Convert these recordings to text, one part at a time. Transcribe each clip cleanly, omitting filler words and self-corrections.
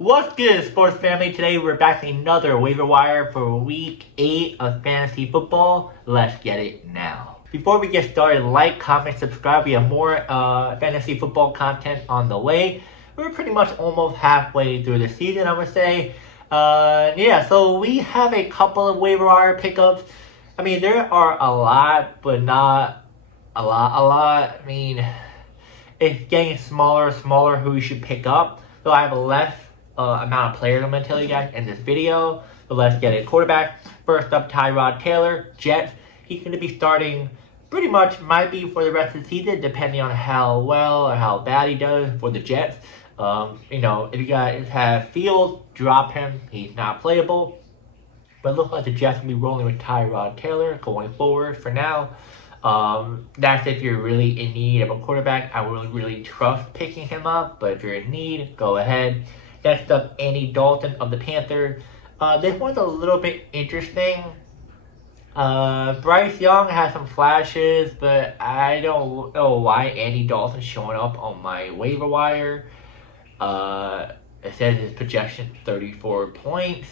What's good, sports family? Today we're back with another waiver wire for week 8 of fantasy football. Let's get it now. Before we get started, like, comment, subscribe. We have more fantasy football content on the way. We're pretty much almost halfway through the season, I would say. So we have a couple of waiver wire pickups. I mean, there are a lot, but not a lot. I mean, it's getting smaller and smaller who you should pick up. So I have less amount of players I'm going to tell you guys in this video. So let's get it. Quarterback, first up, Tyrod Taylor, Jets. He's going to be starting pretty much, might be for the rest of the season, depending on how well or how bad he does for the Jets. If you guys have Fields, drop him. He's not playable. But it looks like the Jets will be rolling with Tyrod Taylor going forward for now. That's if you're really in need of a quarterback. I wouldn't really trust picking him up, but if you're in need, go ahead. Next up, Andy Dalton of the Panthers. This one's a little bit interesting. Bryce Young has some flashes, but I don't know why Andy Dalton's showing up on my waiver wire. It says his projection 34 points.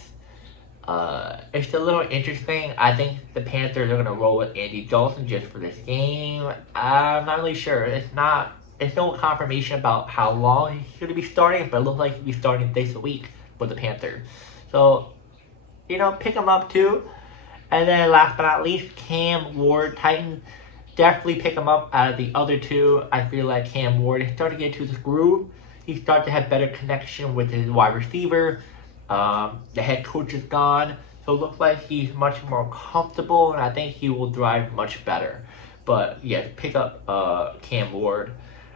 It's a little interesting. I think the Panthers are going to roll with Andy Dalton just for this game. I'm not really sure. It's no confirmation about how long he's going to be starting, but it looks like he'll be starting this week for the Panthers. So, pick him up too. And then last but not least, Cam Ward, Titans. Definitely pick him up out of the other two. I feel like Cam Ward is starting to get into his groove. He's starting to have better connection with his wide receiver. The head coach is gone, so it looks like he's much more comfortable, and I think he will drive much better. But yeah, pick up Cam Ward.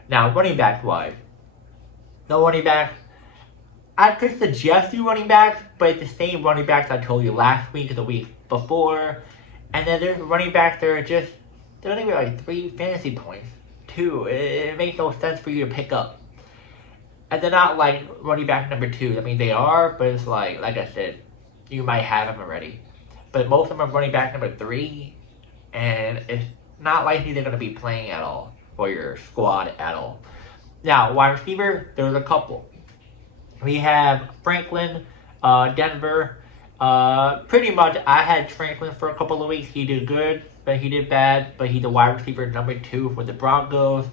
Now, running back wise, no running back. I could suggest you running backs, but it's the same running backs I told you last week or the week before. And then there's running backs that are they're only like 3 fantasy points, 2. It makes no sense for you to pick up. And they're not like running back number 2. I mean, they are, but it's like I said, you might have them already. But most of them are running back number 3, and it's not likely they're going to be playing at all for your squad at all. Now, wide receiver, there's a couple. We have Franklin, Denver. Pretty much, I had Franklin for a couple of weeks. He did good, but he did bad. But he's a wide receiver number 2 for the Broncos.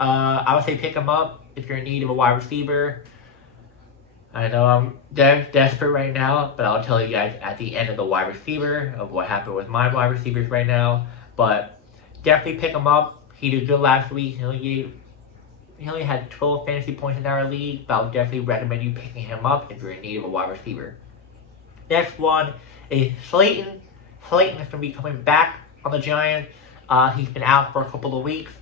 I would say pick him up if you're in need of a wide receiver. I know I'm desperate right now, but I'll tell you guys at the end of the wide receiver of what happened with my wide receivers right now. But definitely pick him up. He did good last week. He only had 12 fantasy points in our league, but I'll definitely recommend you picking him up if you're in need of a wide receiver. Next one is Slayton. Slayton is going to be coming back on the Giants. He's been out for a couple of weeks.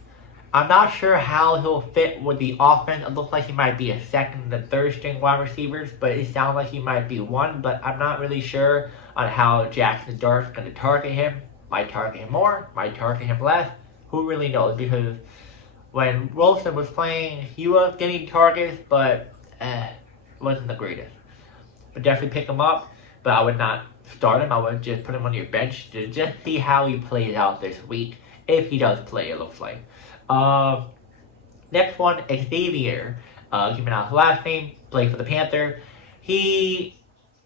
I'm not sure how he'll fit with the offense. It looks like he might be a second and third string wide receivers, but it sounds like he might be one. But I'm not really sure on how Jackson Dart's going to target him. Might target him more, might target him less. Who really knows? Because when Wilson was playing, he was getting targets, but wasn't the greatest. But definitely pick him up. But I would not start him. I would just put him on your bench to just see how he plays out this week. If he does play, it looks like. Next one, Xavier. Giving out his last name, played for the Panther. He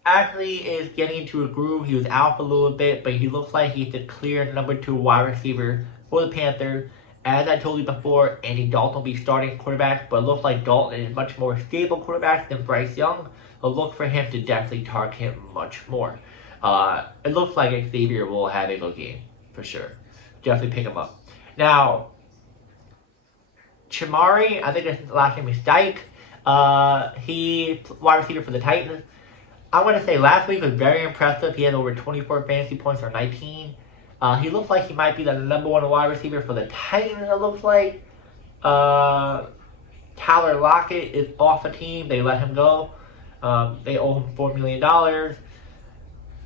actually is getting into a groove. He was out for a little bit, but he looks like he's the clear number 2 wide receiver for the Panther. As I told you before, Andy Dalton will be starting quarterback, but it looks like Dalton is much more stable quarterback than Bryce Young. So look for him to definitely target him much more. It looks like Xavier will have a good game, for sure. Definitely pick him up. Now, Chamari, I think his last name is Dyke. He wide receiver for the Titans. I want to say last week was very impressive. He had over 24 fantasy points or 19. He looks like he might be the number 1 wide receiver for the Titans, it looks like. Tyler Lockett is off the team. They let him go. They owe him $4 million.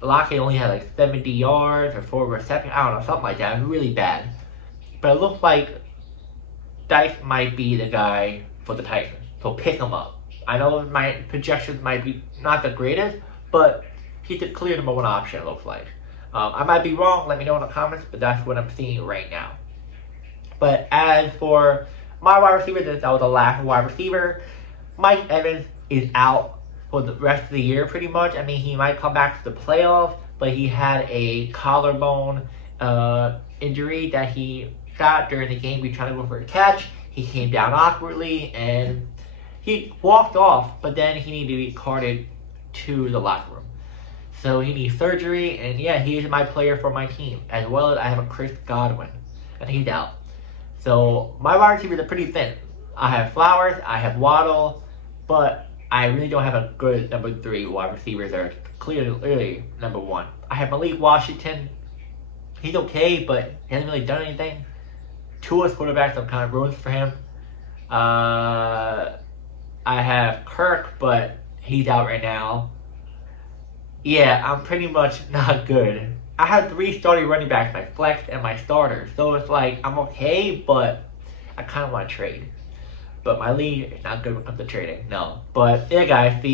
Lockett only had like 70 yards or 4 receptions. I don't know, something like that. Really bad. But it looks like Dyke might be the guy for the Titans. So pick him up. I know my projections might be not the greatest, but he's the clear number 1 option, it looks like. I might be wrong, let me know in the comments, but that's what I'm seeing right now. But as for my wide receiver, that was the last wide receiver. Mike Evans is out. for the rest of the year, pretty much. I mean, he might come back to the playoffs, but he had a collarbone injury that he got during the game. He tried to go for a catch. He came down awkwardly, and he walked off, but then he needed to be carted to the locker room. So he needs surgery, and yeah, he is my player for my team. As well as I have a Chris Godwin, and he's out. So my wide receivers are pretty thin. I have Flowers, I have Waddle, but I really don't have a good number 3 wide receivers that are clearly number 1. I have Malik Washington. He's okay, but he hasn't really done anything. Tua's quarterback, some kind of ruins for him. I have Kirk, but he's out right now. Yeah, I'm pretty much not good. I have 3 starting running backs, my flex and my starters. So it's like, I'm okay, but I kind of want to trade. But my league is not good when it comes to trading, no. But yeah, guys, if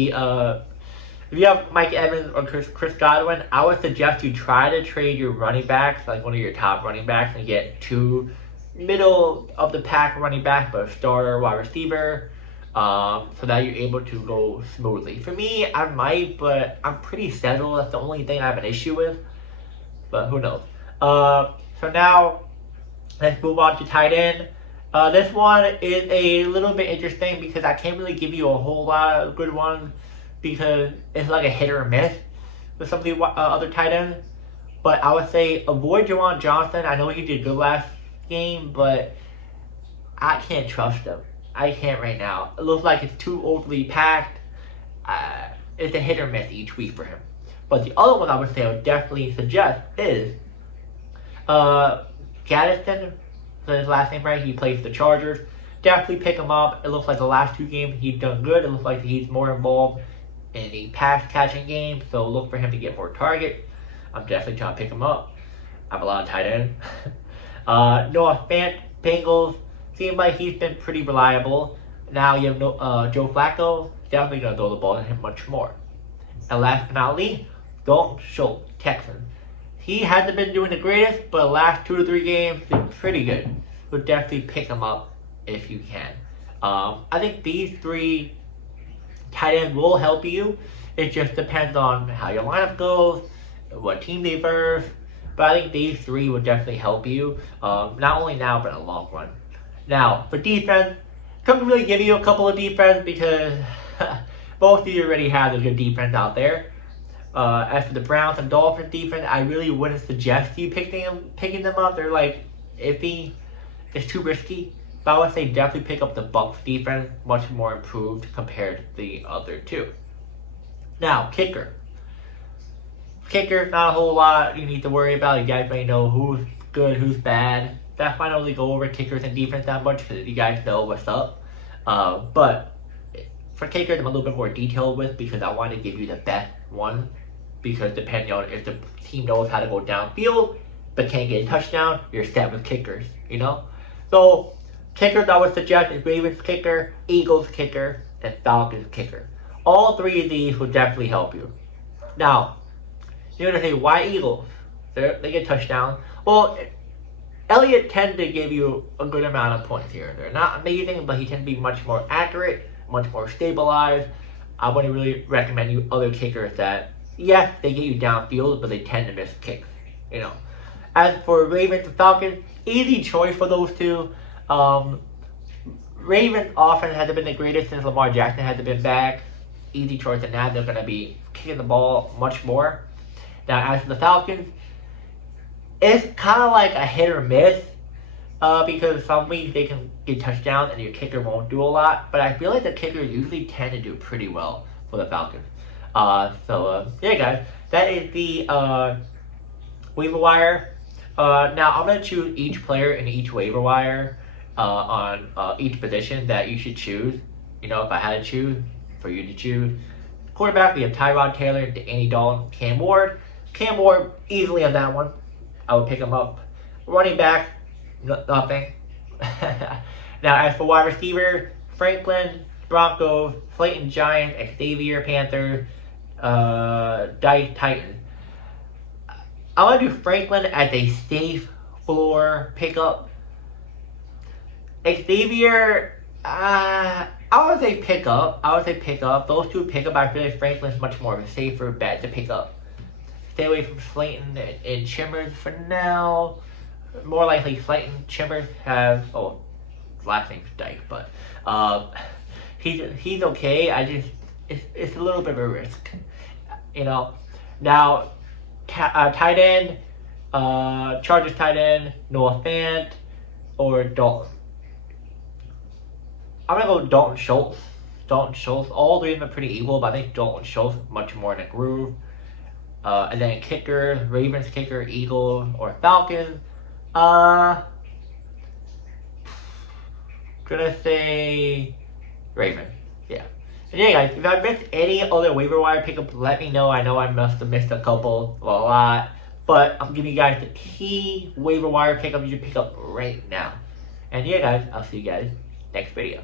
you have Mike Evans or Chris Godwin, I would suggest you try to trade your running backs, like one of your top running backs, and get 2 middle of the pack running backs, but a starter wide receiver, so that you're able to go smoothly. For me, I might, but I'm pretty settled. That's the only thing I have an issue with. But who knows? So now, let's move on to tight end. This one is a little bit interesting because I can't really give you a whole lot of good ones because it's like a hit or miss with some of the other tight ends. But I would say avoid Juwan Johnson. I know he did good last game, but I can't trust him. I can't right now. It looks like it's too overly packed. It's a hit or miss each week for him. But the other one I would say I would definitely suggest is Gadsden. So his last name right, he plays for the Chargers. Definitely pick him up. It looks like the last 2 games he's done good. It looks like he's more involved in the pass catching game. So look for him to get more targets. I'm definitely trying to pick him up. I have a lot of tight ends. Noah Fant, Bengals. Seems like he's been pretty reliable. Now you have Joe Flacco. Definitely going to throw the ball to him much more. And last but not least, Dalton Schultz, Texans. He hasn't been doing the greatest, but the last 2 to 3 games, been pretty good. So definitely pick him up if you can. I think these 3 tight ends will help you. It just depends on how your lineup goes, what team they verse. But I think these 3 will definitely help you, not only now, but in the long run. Now, for defense, couldn't really give you a couple of defense because both of you already have a good defense out there. As for the Browns and Dolphins defense, I really wouldn't suggest you picking them up. They're like iffy. It's too risky. But I would say definitely pick up the Bucs defense, much more improved compared to the other 2. Now, kicker. Kicker, not a whole lot you need to worry about. You guys may know who's good, who's bad. That's why I don't really go over kickers and defense that much because you guys know what's up. But for kickers, I'm a little bit more detailed with because I want to give you the best one. Because depending on if the team knows how to go downfield but can't get a touchdown, you're set with kickers, you know? So, kickers I would suggest is Ravens kicker, Eagles kicker, and Falcons kicker. All 3 of these will definitely help you. Now, you're going to say, why Eagles? They get touchdowns. Well, Elliott tends to give you a good amount of points here. They're not amazing, but he tends to be much more accurate, much more stabilized. I wouldn't really recommend you other kickers that, yes, they get you downfield, but they tend to miss kicks, you know. As for Ravens and Falcons, easy choice for those 2. Ravens offense hasn't been the greatest since Lamar Jackson hasn't been back. Easy choice, and now they're going to be kicking the ball much more. Now, as for the Falcons, it's kind of like a hit or miss because some weeks they can get touchdowns and your kicker won't do a lot. But I feel like the kickers usually tend to do pretty well for the Falcons. Yeah, guys, that is the waiver wire. Now, I'm going to choose each player in each waiver wire on each position that you should choose. You know, if I had to choose, for you to choose. Quarterback, we have Tyrod Taylor, Andy Dalton, Cam Ward. Cam Ward, easily on that one. I would pick him up. Running back, nothing. Now, as for wide receiver, Franklin, Broncos, Slayton, Giants, Xavier, Panthers, Dice, Titans. I want to do Franklin as a safe floor pickup. Xavier, I would say pick up. I would say pick up. Those two pick up. I feel like Franklin's much more of a safer bet to pick up. Stay away from Slayton and Chimers for now. More likely Slayton. Chimers have last name's Dyke, but he's okay. It's a little bit of a risk, you know. Now tight end, Chargers tight end, Noah Fant or Dalton. I'm gonna go Dalton Schultz. Dalton Schultz. All three of them are pretty equal, but I think Dalton Schultz much more in a groove. And then kicker, Ravens kicker, Eagle or Falcons. Gonna say Ravens. Yeah. And yeah, guys, if I missed any other waiver wire pickup, let me know. I know I must have missed a couple, a lot. But I'm giving you guys the key waiver wire pickup you should pick up right now. And yeah, guys, I'll see you guys next video.